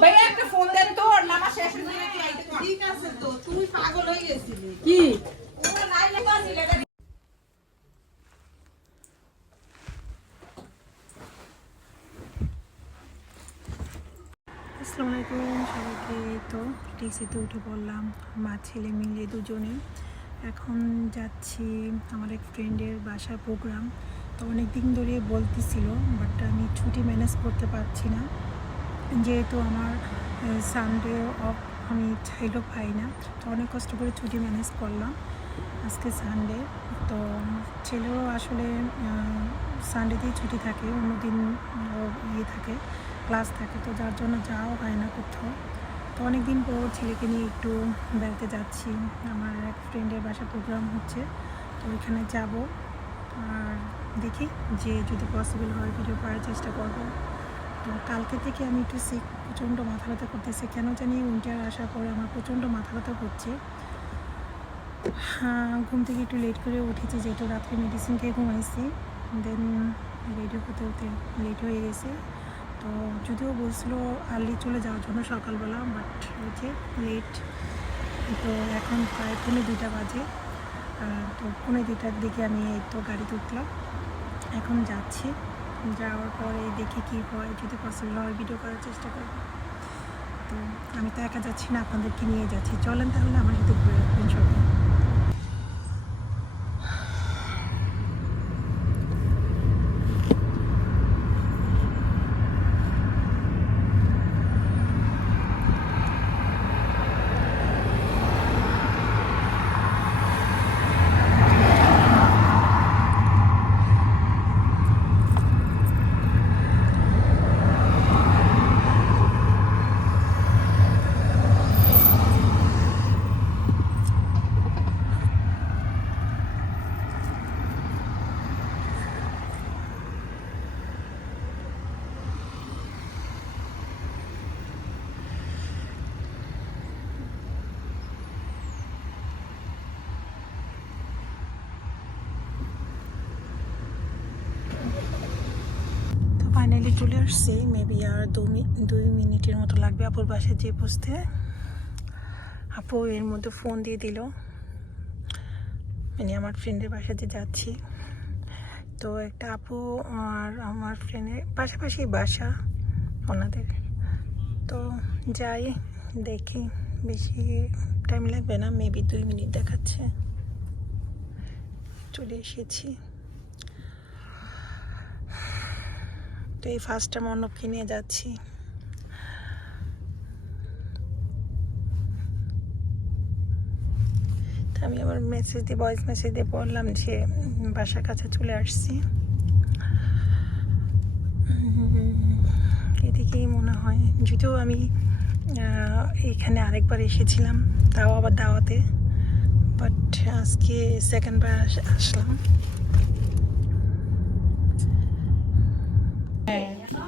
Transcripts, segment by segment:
ভাইয়া একটা ফোন দেন তো ওর নামা শেষ হয়ে গেলে কি আইতে পারবে? ঠিক আছে তো তুই পাগল হয়ে গেছিলি। কি? ওরা নাইলে লাগা আসসালামু আলাইকুম সবাইকে এই তো ট্যাক্সিতে উঠে পড়লাম মা ছেলে মিলে দুজনে। এখন যাচ্ছি আমার এক ফ্রেন্ডের বাসার প্রোগ্রাম তো অনেক দিন ধরে বলতেছিল বাট আমি ছুটি ম্যানেজ করতে পারছি না। যেহেতু আমার সানডে অফ আমি চাইলেও পাই না। তো অনেক কষ্ট করে ছুটি ম্যানেজ করলাম আজকে সানডে তো ছেলেও আসলে সানডেতেই ছুটি থাকে, অন্যদিন ইয়ে থাকে ক্লাস থাকে। তো যার জন্য যাওয়া হয় না কোথাও। তো অনেক দিন পর ছেলেকে নিয়ে একটু বেড়াতে যাচ্ছি। আমার এক ফ্রেন্ডের বাসা প্রোগ্রাম হচ্ছে, তো ওইখানে যাব। আর দেখি যে যদি পসিবল হয় ভিডিও করার চেষ্টা করব। তো কালকে থেকে আমি একটু সিক প্রচণ্ড মাথা ব্যথা করতেছে। কেন জানি উইন্টার আসার পরে আমার প্রচণ্ড মাথা ব্যথা করছে। হ্যাঁ ঘুম থেকে একটু লেট করে উঠেছি, যেহেতু রাত্রে মেডিসিন খেয়ে ঘুমাইছি। দেন রেডি হতে হতে লেট হয়ে গেছে। তো যদিও বলছিল আর্লি চলে যাওয়ার জন্য সকালবেলা বাট ওই যে লেট তো এখন প্রায় পৌনে দুইটা বাজে। তো পৌনে দুইটার দিকে আমি এই তো গাড়িতে উঠলাম। এখন যাচ্ছি। যাওয়ার পরে দেখি কী হয়, যদি পসিবল হয় ভিডিও করার চেষ্টা করব। তো আমি তো একা যাচ্ছি না, আপনাদেরকে নিয়ে যাচ্ছি। চলেন তাহলে আমার সাথে ঘুরে রাখবেন সবাই তো ফাইনালি চলে আসছি মেবি আর দুই মিনিটের মতো লাগবে আপুর বাসায় যে বুঝতে আপু এর মধ্যে ফোন দিয়ে দিল। মানে আমার ফ্রেন্ডের বাসাতে যাচ্ছি। তো একটা আপু আর আমার ফ্রেন্ডের পাশাপাশি বাসা ওনাদের। তো যাই, দেখি, বেশি টাইম লাগবে না মেবি দুই মিনিট দেখাচ্ছে। চলে এসেছি তো এই ফার্স্ট টাইম অর্ণবকে নিয়ে যাচ্ছি। আমি আবার মেসেজ দিয়ে ভয়েস মেসেজ দিয়ে বললাম যে বাসার কাছে চলে আসছি। এদিকেই মনে হয়। যদিও আমি এখানে আরেকবার এসেছিলাম, তাও আবার দাওয়াতে। বাট আজকে সেকেন্ডবার আসলাম হ্যাঁ একটু লাইটিং দিলে ভালো হতো আজ যা সাথী খবর আছে সাথী লুডুস বানাইছে সাথী কিছু আজ রান্না বাড়া কোনো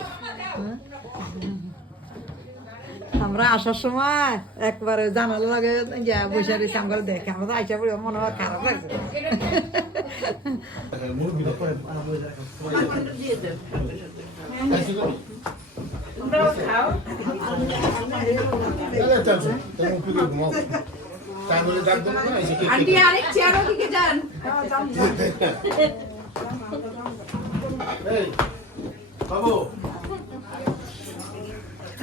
আমরা আসার সময় একবারে জানালা লাগে যা বসে রয়েছে আমরা দেখে আমরা তো আইসা পড়ি মনে হয় খারাপ লাগছে। আন্টি আরেক যান।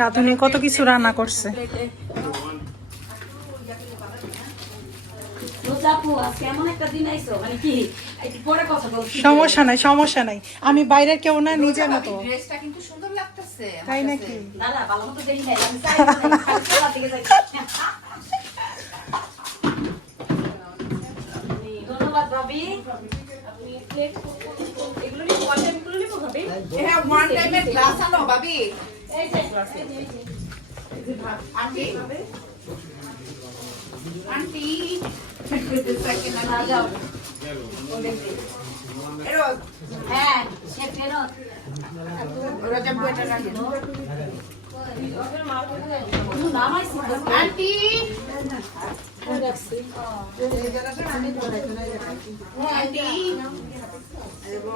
রাধুনি কত কিছু রান্না করছে। আপু আজকে এমন একটা দিন আইছো মানে কি একটু পরে কথা বলছি সমস্যা নাই সমস্যা নাই। আমি বাইরের কেউ না নিজের মতো। ড্রেসটা কিন্তু সুন্দর লাগতেছে তাই নাকি। ধন্যবাদ ভাবি। এগুলো নিয়ে এগুলো নিয়ে হ্যাঁ ওয়ান টাইমের গ্লাস আনো ভাবি। হ্যাঁ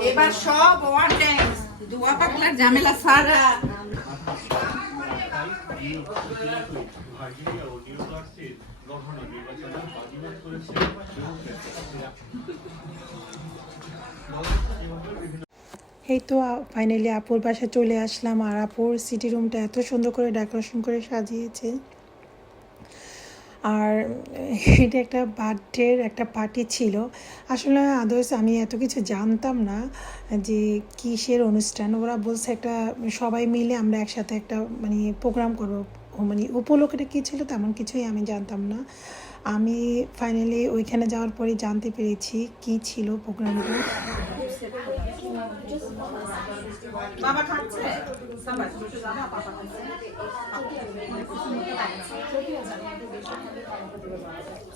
এবার সব ওয়ার ড্যান্স দুয়া পাগলার ঝামেলা সারা এই তো ফাইনালি আপুর বাসায় চলে আসলাম আর আপুর সিটি রুমটা এত সুন্দর করে ডেকোরেশন করে সাজিয়েছে। আর এটা একটা বার্থডের একটা পার্টি ছিল। আসলে আদার্স আমি এত কিছু জানতাম না যে কিসের অনুষ্ঠান। ওরা বলছে একটা সবাই মিলে আমরা একসাথে একটা মানে প্রোগ্রাম করব। মানে উপলক্ষটা কী ছিল তেমন কিছুই আমি জানতাম না। আমি ফাইনালি ওইখানে যাওয়ার পরে জানতে পেরেছি কি ছিল প্রোগ্রামটা বাবা খাচ্ছে।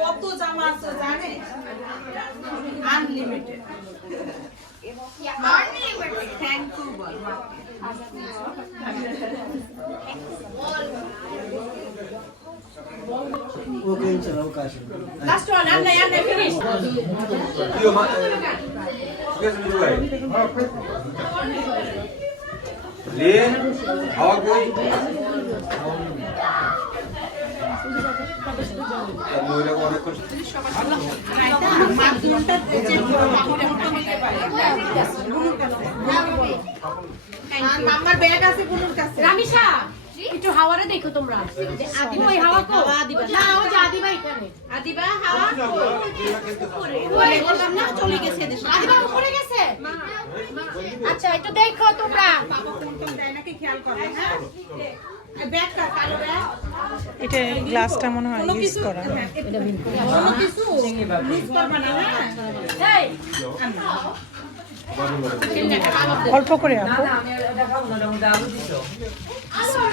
কত জামা আছে জানে আনলিমিটেড থ্যাংক ইউ বল Last one, and আমার কাছে রামিশা একটু হাওয়ারে দেখো তোমরা। ওই হাওয়া কো? না ও যে আদিবা এখানে আদিবা হাওয়া ওই না চলে গেছে দেশে। আদিবা উপরে গেছে? আচ্ছা একটু দেখো তোমরা। দেয় নাকি খেয়াল করো হ্যাঁ ব্যাগ কালো ব্যাগ এটা গ্লাসটা মনে হয় ইউজ করা কোনো কিছু মিস করবে না হ্যাঁ? এই। অল্প করে আপু আলো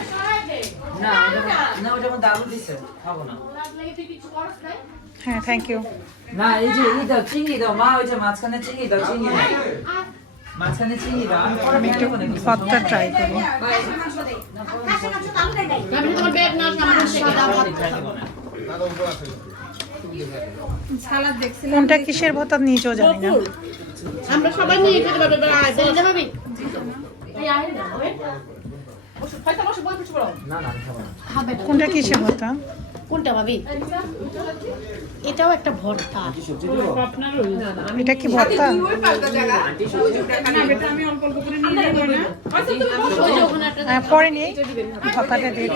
সরাই দে না ওটা- না ওটার মধ্যে আলু দিছে খাব না লাগলে তুই কিছু করছ না হ্যাঁ থ্যাংক ইউ না এই যে ই দাও চিংড়ি দাও মা ওই যে মাঝখানে চিংড়ি দাও চিংড়ি মাঝখানে চিংড়ি দাও আমি দেবো ভর্তা ট্রাই করব আমি তোমার ব্যাগ না সামনে সাদা খাই দেবো না। সালাদ দেখছি কোনটা কিসের ভর্তা নিজেও জানি না আমরা সবাই নিয়ে যেতে পারব খাবে না। কোনটা কিসের ভর্তা? কোনটা ভাবি? এটাও একটা ভর্তা। কি এটা কি ভর্তা? হ্যাঁ, পরে নিয়ে ভর্তাটা দিয়ে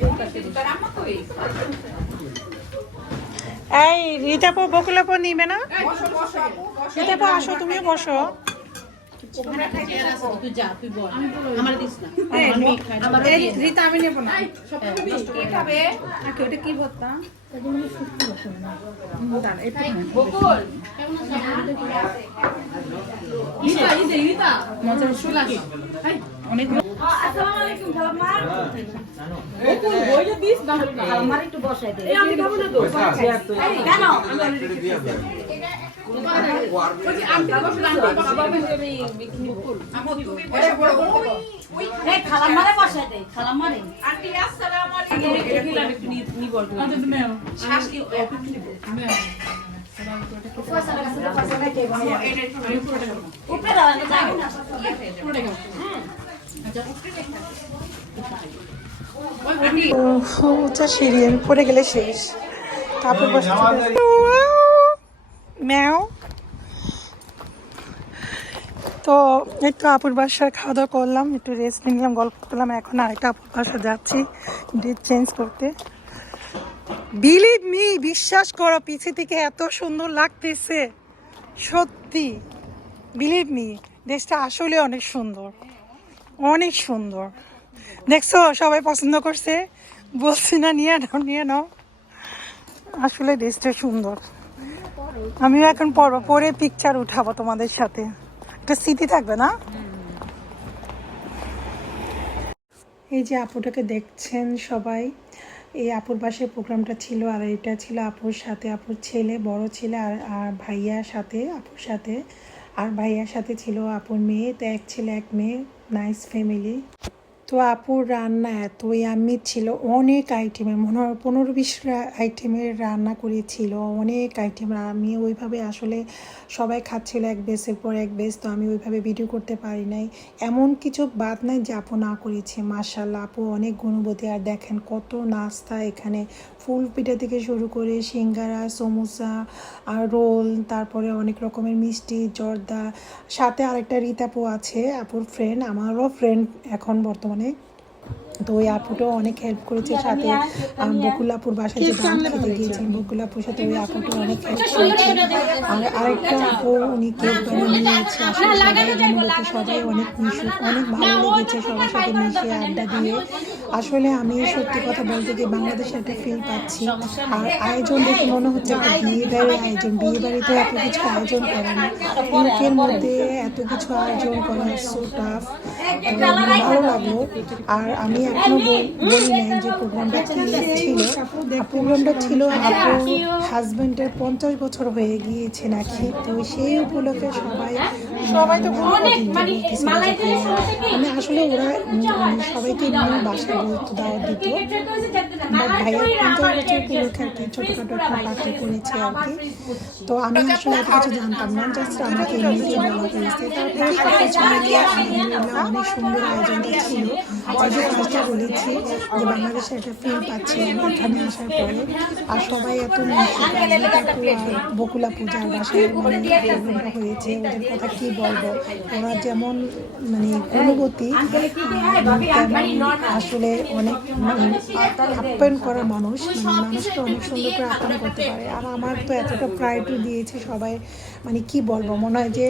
বলতে তোর আম্মা কই এই রিতাপো বকুলাপো নিবে না? বসো বসো আপু বসো রিতাপো আসো তুমিও বসো। তুই একটু বসাই দে এই আমি খাব না তো এই কেন ওই যে আন্টি আসসালামু আলাইকুম নিব শ্বাস কি উপরে উঁচা আমি পড়ে গেলে শেষ। তারপর বসে ম্যাও। তো একটু আপুর বাসায় খাওয়া দাওয়া করলাম একটু রেস্ট নিলাম গল্প করলাম। এখন আরেকটা আপুর বাসা যাচ্ছি ড্রেস চেঞ্জ করতে। বিলিভ মি বিশ্বাস করো পিছে থেকে এত সুন্দর লাগতেছে। সত্যি। বিলিভ মি দেশটা আসলে অনেক সুন্দর। অনেক সুন্দর। দেখছ, সবাই পছন্দ করছে? বলছি না, নিয়ে নাও নিয়ে নাও। আসলে ড্রেসটা সুন্দর। আমিও এখন পরবো, পরে পিকচার উঠাবো তোমাদের সাথে। একটা স্মৃতি থাকবে না? এই যে আপুটাকে দেখছেন সবাই, এই আপুর বাসায় প্রোগ্রামটা ছিল আর এটা ছিল আপুর সাথে, আপুর ছেলে, বড় ছেলে আর আর ভাইয়ার সাথে, আপুর সাথে। আর ভাইয়ার সাথে ছিল আপুর মেয়ে, তো এক ছেলে, এক মেয়ে। নাইস ফ্যামিলি তো আপুর রান্না এতই আমি ছিল, অনেক আইটেমের মনে হয় পনেরো বিশ আইটেমের রান্না করেছিল, অনেক আইটেম আমি ওইভাবে আসলে সবাই খাচ্ছিল এক বেসের পর এক বেস তো আমি ওইভাবে ভিডিও করতে পারি নাই। এমন কিছু বাদ নাই যে আপু না করেছে মার্শাল্লাহ আপু অনেক গুণবতী, আর দেখেন কত নাস্তা এখানে। ফুল পিঠা থেকে শুরু করে সিঙ্গারা, সমোসা, আর রোল, তারপরে অনেক রকমের মিষ্টি, জর্দা, সাথে আরেকটা রীতাপু আছে, আপুর ফ্রেন্ড আমারও ফ্রেন্ড এখন বর্তমানে অনেক তো ওই আপুটাও অনেক হেল্প করেছে সাথে। আম, বকুলাপুর বাসায় যে গান খেতে গিয়েছিলাম বকুলাপুর সাথে ওই আপুটা অনেক হেল্প করেছে। আর আরেকটা আপু উনি কেক বানিয়ে নিয়েছে আসলে সবাই গুণবতী সবাই অনেক মিশুক অনেক ভালো লেগেছে সবার সাথে মিশে আড্ডা দিয়ে। আসলে আমি সত্যি কথা বলতে গিয়ে বাংলাদেশে একটা ফিল পাচ্ছি। আর আয়োজন দেখে মনে হচ্ছে একটা বিয়ে বাড়ির আয়োজন বিয়ে বাড়িতে এত কিছু আয়োজন করে না ইউকের মধ্যে এত কিছু আয়োজন করা সো টাফ ভালো লাগল। আর আমি এখনও বল- বলি নাই যে প্রোগ্রামটা কি ছিল প্রোগ্রামটা ছিল আপুর হাজবেন্ডের পঞ্চাশ বছর হয়ে গিয়েছে নাকি? তো সেই উপলক্ষে সবাই সবাই তো মানে মানে আসলে ওরা সবাইকে নিয়ে বাসায় বলতো দাওয়াত দিত। বাট আর কি ছোটোখাটো একটা পার্টি করেছে আর কি। তো আমি আসলে এত কিছু জানতাম না জাস্ট আমাকে এমনিতে বলা হয়েছে। তারপরে সব কিছু মিলিয়ে আলহামদুলিল্লাহ অনেক সুন্দর আয়োজনটা ছিল যে ফার্স্টে বলেছি যে বাংলাদেশে একটা ফিল পাচ্ছি এখানে আসার পরে। আর সবাই এত বকুলা পূজার বাসায় মানে প্রোগ্রামটা হয়েছে ওদের কথা কি বলব ওরা যেমন মানে অনুভূতি তেমন আসলে অনেক মানে আপ্যায়ন করা মানুষ মানে মানুষকে অনেক সুন্দর করে আপ্যায়ন করতে পারে। আর আমার তো এতটা প্রায়োরিটি দিয়েছে সবাই মানে কি বলব মনে হয় যে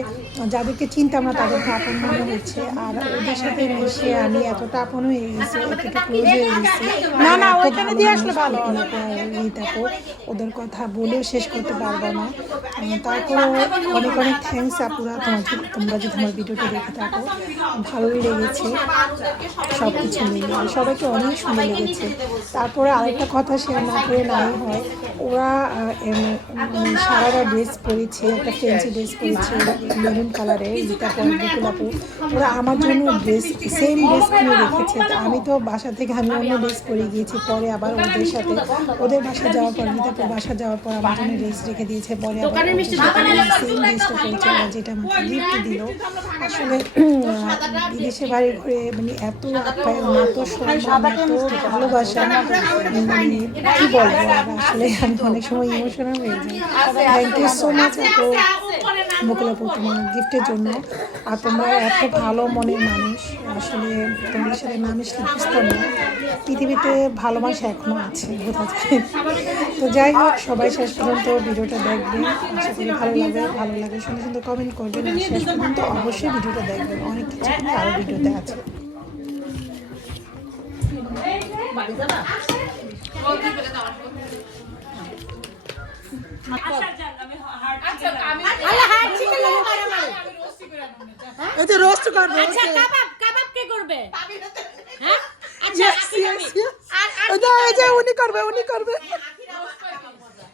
যাদেরকে চিনতাম না তাদেরকে আপন মনে হচ্ছে। আর ওদের সাথে মিশে আমি এতটা আপন হয়ে গেছি এতটা ক্লোজ হয়ে গেছি। না না ওইখানে দিয়ে আসলে ভালো দেখো ওদের কথা বলেও শেষ করতে পারব না। তারপরে অনেক অনেক থ্যাংকস আপুরা তোমার তোমরা যদি আমার ভিডিওটা দেখে থাকো ভালোই লেগেছে সব কিছু মিলিয়ে। আর সবাইকে অনেক সুন্দর লেগেছে। তারপরে আরেকটা কথা শেয়ার না করে নাই হয় ওরা সারারা ড্রেস পরেছে একটা ফেন্সি ড্রেস পরেছে মেরুন কালারের গীতা পরে বিপুলাপু ওরা আমার জন্য ড্রেস সেম ড্রেস কিনে রেখেছে। তো আমি তো বাসা থেকে আমি অন্য ড্রেস পরে গিয়েছি পরে আবার ওদের সাথে ওদের বাসা যাওয়ার পর গীতাপুর বাসা যাওয়ার পর আমার জন্য ড্রেস রেখে দিয়েছে পরে আবার সেম ড্রেসটা পরেছে যেটা আমাকে গিফট দিল। আসলে বিদেশে বাড়ি ঘুরে মানে এত আপ্যায়ন এত সম্মান এত ভালোবাসা মানে কি বলব আসলে আমি অনেক সময় ইমোশনাল হয়ে যাই। থ্যাংক ইউ সো মাচ আপু বকুলাপু তোমার গিফটের জন্য। আর তোমরা এত ভালো মনের মানুষ। আসলে তোমাদের সাথে না মিশলে বুঝতাম না পৃথিবীতে ভালোবাসা এখনও আছে বোঝা যায় তো যাই হোক সবাই শেষ পর্যন্ত ভিডিওটা দেখবেন আশা করি ভালো লাগে ভালো লাগে। সুন্দর সুন্দর কমেন্ট করবেন শেষ পর্যন্ত অবশ্যই ভিডিওটা দেখবেন। অনেক কিছু কিন্তু আরও ভিডিওতে আছে। রোস্ট করবে আচ্ছা কাবাব কাবাব কে করবে? হ্যাঁ? উনি করবে উনি করবে।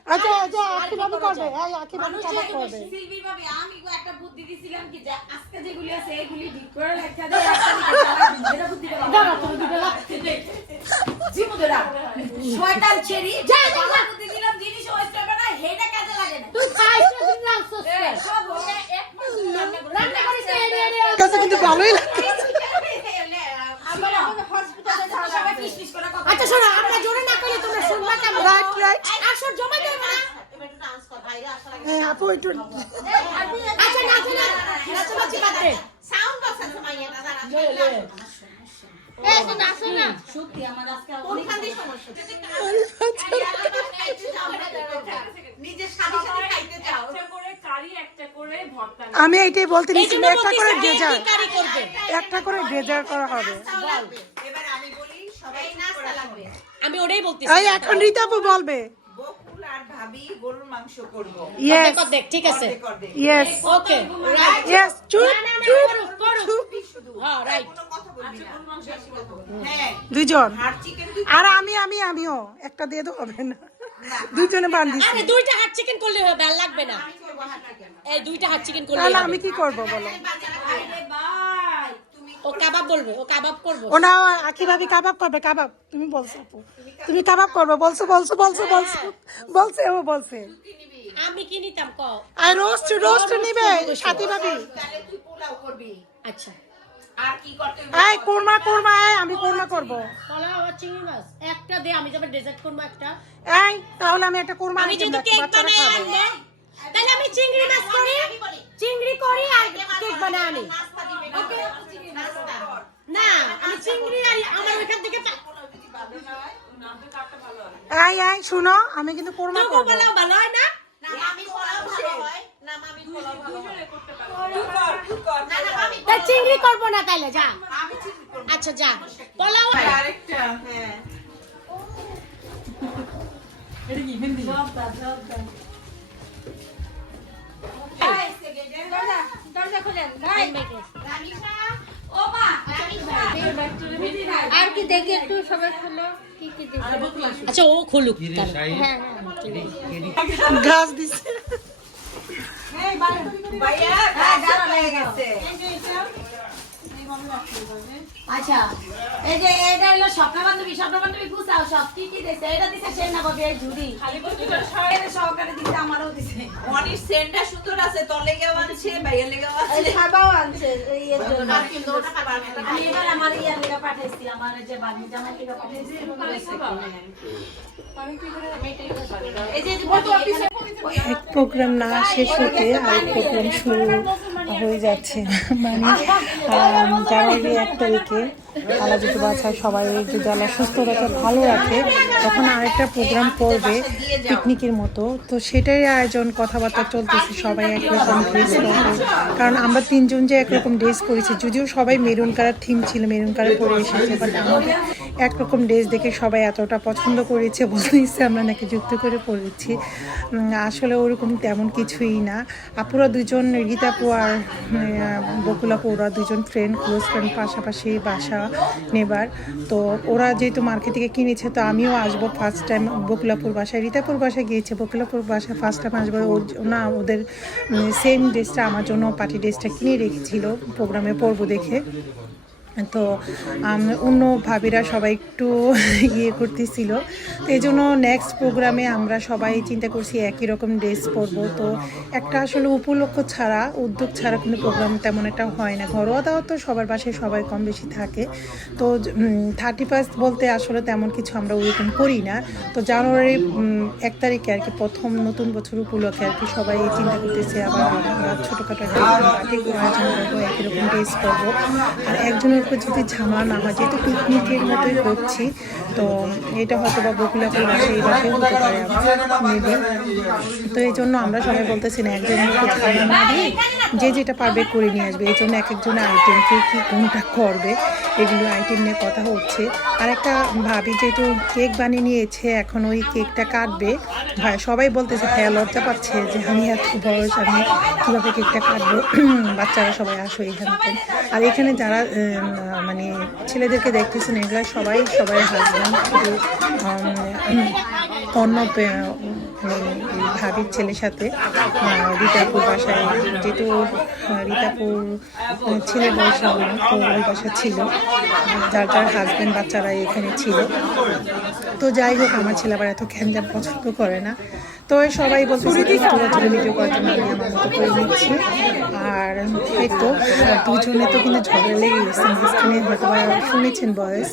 আচ্ছা আচ্ছা আখি বাবু করবে এই আখি বাবু কাবাব করবে সিলভি ভাবি আমি গো একটা বুদ্ধি দিছিলাম কি যে আজকে যেগুলি আছে এগুলি ঠিক করে রাখা দিই। এটা বুদ্ধি দাও দাও তুমি দিবে জিমু দেরা শয়তান ছেড়ি যা যা বুদ্ধি দিলাম জিনিস ওয়েস্ট হবে না হেডা কাজে লাগে না। তুই খাইছ দিন রাখছস সব হবে এক মাস রান্না করে রান্না করিস এড়ে এড়ে কাছে কিন্তু ভালোই লাগে। আমরা হসপিটালে যাওয়া সবাই ফিস করে কথা আচ্ছা শোনো হ্যাঁ, আমি এটাই বলতে একটা করে ডেজার একটা করে ডেজার করা হবে। এবার আমি বলি আমি ওটাই বলতেছি। এই এখন রীতাপু বলবে। বকুল আর ভাবি গরুর মাংস করব। ইয়েস দেখ ঠিক আছে। ইয়েস ওকে রাইট ইয়েস চুপ চুপ হ্যাঁ রাইট কোনো কথা বলবি না। গরুর মাংস বেশি বলব। হ্যাঁ দুজন হাড় চিকেন তুই আর আমি আমি আমিও। একটা দিয়ে তো হবে না। দুজনে বান্ধিছি আরে দুইটা হাত চিকেন করলে হবে আর লাগবে না আমি করব হাড় চিকেন এই দুইটা হাত চিকেন করলে আমি কি করব বলো? আরে তুমি ও কাবাব বলবে ও কাবাব করব। ও না আকি ভাবি কাবাব করবে কাবাব। তুমি বলছো আপু। তুমি কাবাব করবে বলছো বলছো বলছো বলছো বলছে ও বলছে। আমি কি নিতাম ক আর রোস্ট রোস্ট নিবে সাথী ভাবি। তাহলে তুই পোলাও করবি আচ্ছা। আর কি করতে হবে? এই কোরমা কোরমা এই আমি কোরমা করব। পোলাও আর চিংড়ি মাছ একটা দে আমি যাবে ডেজার্ট করব একটা। এই তাহলে আমি একটা কোরমা আমি কেক বানাই তাহলে আমি চিংড়ি মাছ করি চিংড়ি করি আর কেক বানাই দিবে ওকে? না আমি চিংড়ি আর আমার ওইখান থেকে শুনো আমি কিন্তু কোরমা করব। হয় না? না মামি পোলাও ভালো হয়। না মামি পোলাও ভালো হয়। তুই কর তুই কর। না না মামি তাই চিংড়ি করব না তাইলে যা। আমি আচ্ছা যা। পোলাও আরেকটা। হ্যাঁ। আর কি দেখি একটু সবাই খুলো কি কি দিবে আচ্ছা ও খুলুক হ্যাঁ গাছ দিছে ভাইয়া হ্যাঁ আচ্ছা এই যে এটা হলো স্বপ্ন বান্ধবী স্বপ্ন বান্ধবী গুছাও সব কি কি দিছে এটা দিছে সেই না ববে ঝুড়ি এটা সহকারে দিতে আমারও দিছে। অনির সেন্টটা সুন্দর আছে তোর আনছে ভাইয়ের আছে খাবাও আনছে এই জন্য। আমি এবার আমার ইয়ার লেগে পাঠাইছি আমার যে জামাই লেগে পাঠাইছি এই যে এক প্রোগ্রাম না শেষ হতে আরেক প্রোগ্রাম শুরু হয়ে যাচ্ছে। মানে আম, জানুয়ারি এক তারিখে আল্লাহ যদি বাছায় সবাই যদি আল্লাহ সুস্থতাকে ভালো রাখে, তখন আরেকটা প্রোগ্রাম করবে পিকনিকের মতো। তো সেটাই আয়োজন, কথাবার্তা চলতেছে, সবাই একরকম ড্রেস করবে কারণ আমরা তিনজন যে একরকম ড্রেস করেছি যদিও সবাই মেরুন কালার থিম ছিল মেরুন কালার পরে এসেছে বাট আমাদের একরকম ড্রেস দেখে সবাই এতটা পছন্দ করেছে বলতেছে আমরা নাকি যুক্ত করে পড়েছি আসলে ওরকম তেমন কিছুই না। আপুরা দুজন, রীতাপু আর বকুলাপু, ওরা দুজন ফ্রেন্ড ক্লোজ ফ্রেন্ড পাশাপাশি বাসা নেবার। তো ওরা যেহেতু মার্কেট থেকে কিনেছে, তো আমিও আসব ফার্স্ট টাইম বকুলাপুর বাসায়। রীতাপুর বাসায় গিয়েছে, বকুলাপুর বাসায় ফার্স্ট টাইম আসব। না, ওদের সেম ড্রেসটা আমার জন্য পার্টি ড্রেসটা কিনে রেখেছিল। প্রোগ্রামে পরবো দেখে। তো অন্য ভাবিরা সবাই একটু ইয়ে করতেছিল। তো এই জন্য নেক্সট প্রোগ্রামে আমরা সবাই চিন্তা করছি একই রকম ড্রেস পরবো। তো একটা আসলে উপলক্ষ ছাড়া, উদ্যোগ ছাড়া কোনো প্রোগ্রাম তেমন একটা হয় না। ঘরোয়া দাওয়া তো সবার বাসায় সবাই কম বেশি থাকে। তো থার্টি ফার্স্ট বলতে আসলে তেমন কিছু আমরা ওইরকম করি না। তো জানুয়ারি এক তারিখে আর কি প্রথম নতুন বছর উপলক্ষে আর কি সবাই চিন্তা করতেছে আবার আমরা ছোটোখাটো আয়োজন করব একই রকম ড্রেস করব আর একজনের উপর যদি ঝামা না হয়, যেহেতু পিকনিকের মতোই করছি, তো এটা হয়তো বা বকুলাপুর বাসে এই বাসে হতে পারে তো এই জন্য আমরা সবাই বলতেছি না, একজন ঝামা না দিয়ে যে যেটা পারবে করে নিয়ে আসবে। এই জন্য এক একজনের আইটেম কে কী কোনটা করবে, এগুলো আইটেম নিয়ে কথা হচ্ছে। আর একটা ভাবি যেহেতু কেক বানিয়ে নিয়েছে, এখন ওই কেকটা কাটবে। ভাই, সবাই বলতেছে হ্যাঁ লজ্জা পাচ্ছে যে আমি এত বয়স, আমি কীভাবে কেকটা কাটবো? বাচ্চারা সবাই আসো এখান আর এখানে যারা মানে ছেলেদেরকে দেখতেছেন এগুলো সবাই সবাই হাজব্যান্ড শুধু অন্য ভাবির ছেলের সাথে রীতাপুর বাসায়। যেহেতু রীতাপুর ছেলে বয়স তো ওই বাসা ছিল। যার যার হাজব্যান্ড বাচ্চারা এখানে ছিল। তো যাই হোক, আমার ছেলে আবার এত খ্যানজাম পছন্দ করে না। তো সবাই বলতেছে ভিডিও করার আমি আমার মতো করে নিচ্ছি। আর এই তো দুজনে তো কিন্তু ঝগড়া লেগে গেছে। মাঝখানে হয়তো শুনেছেন বয়স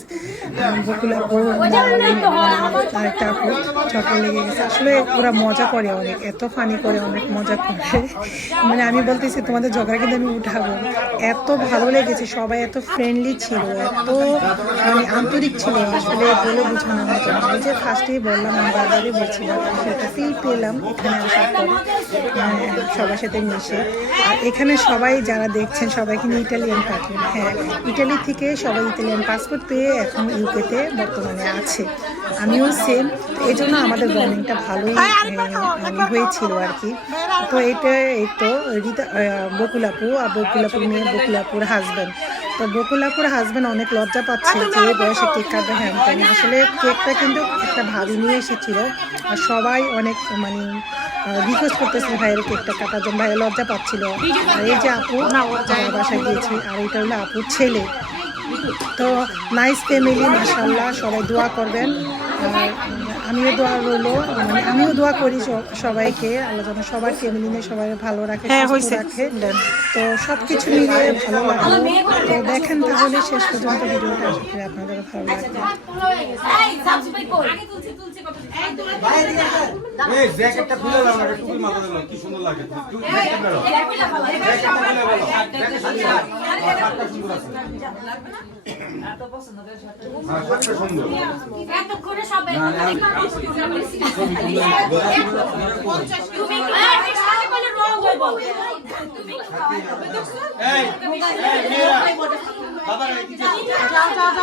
বকুলা আর আপু ঝগড়া লেগে গেছে। আসলে ওরা মজা করে অনেক এত ফানি করে, অনেক মজা করে। মানে আমি বলতেছি, তোমাদের ঝগড়া কিন্তু আমি উঠাবো। এত ভালো লেগেছে, সবাই এত ফ্রেন্ডলি ছিল, এত মানে আন্তরিক ছিল। আসলে বলে বোঝানো মতো এই যে ফার্স্টেই বললাম, আমি বারবারই বলছিলাম সেটা ফিল পেলাম, এখানে আসার পরে। সবার সাথে মিশে। আর এখানে সবাই যারা দেখছেন সবাই কিন্তু ইটালিয়ান পাঠিয়ে হ্যাঁ ইটালি থেকে সবাই ইটালিয়ান পাসপোর্ট পেয়ে এখন ইউকেতে বর্তমানে আছে। আমিও সেম এই জন্য আমাদের বর্নিংটা ভালোই মানে হয়েছিল আর কি তো এটা এই তো রীতা বকুলাপু আর বকুলাপুর মেয়ে বকুলাপুর হাজব্যান্ড তো বকুলাপুর হাজব্যান্ড অনেক লজ্জা পাচ্ছে যে বয়সে কেক কাটবে, হ্যান ত্যান। আসলে কেকটা কিন্তু একটা ভাবি নিয়ে এসেছিল, আর সবাই অনেক মানে রিকোয়েস্ট করতেছিল ভাইয়ের কেকটা কাটার জন্য ভাইয়ের লজ্জা পাচ্ছিল। আর এই যে আপু বাসায় গিয়েছি, আর এটা হলো আপুর ছেলে। তো নাইস ফ্যামিলি মাসাল্লাহ সবাই দোয়া করবেন। আর আমিও দোয়া রইল মানে আমিও দোয়া করি সবাইকে আল্লাহ যেন সবার ফ্যামিলি নিয়ে সবাই ভালো রাখে সুস্থ রাখে। তো সব কিছু মিলিয়ে ভালো লাগল। তো দেখেন তাহলে শেষ পর্যন্ত ভিডিওটা আশা করি আপনাদের ভালো লাগবে। এই সাবস্ক্রাইব কর। এই জ্যাকেটটা খুলে দাও না টুপি মাথা দাও কি সুন্দর লাগে। টুপি জ্যাকেটটা বেরো। জ্যাকেটটা খুলে বেরো। জ্যাকেট সুন্দর। আছে। শার্টটা সুন্দর আছে। হ্যাঁ শার্টটা সুন্দর। এতক্ষণে সব যাও যাও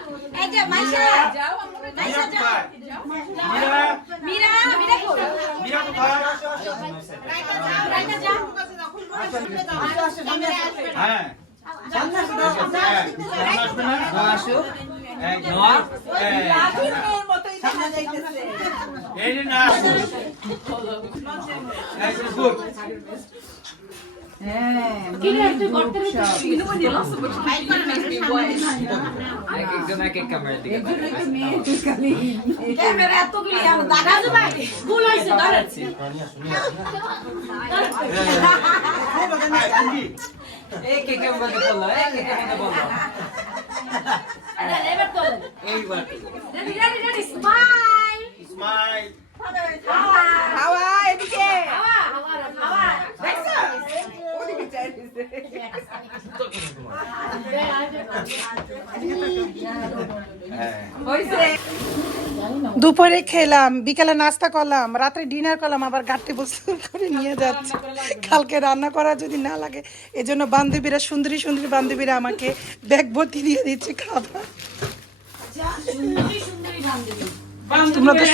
যাও হ্যাঁ। না। এই না এই যে গুড কি রে তুই করতে রে ক্যামেরা এতগুলি আমার দাদা রাজু ভাই ভুল হইছে ধরেন এবার তো ready ready ready smile smile হাওয়া এদিকে হাওয়া হাওয়া হাওয়া দুপুরে খেলাম বিকালে নাস্তা করলাম রাত্রে ডিনার করলাম আবার গাড়িতে বসে করে নিয়ে যাচ্ছে। কালকে রান্না করা যদি না লাগে এজন্য বান্ধবীরা সুন্দরী সুন্দরী বান্ধবীরা আমাকে ব্যাগ ভর্তি দিয়ে দিচ্ছে খাবার। তোমরা তো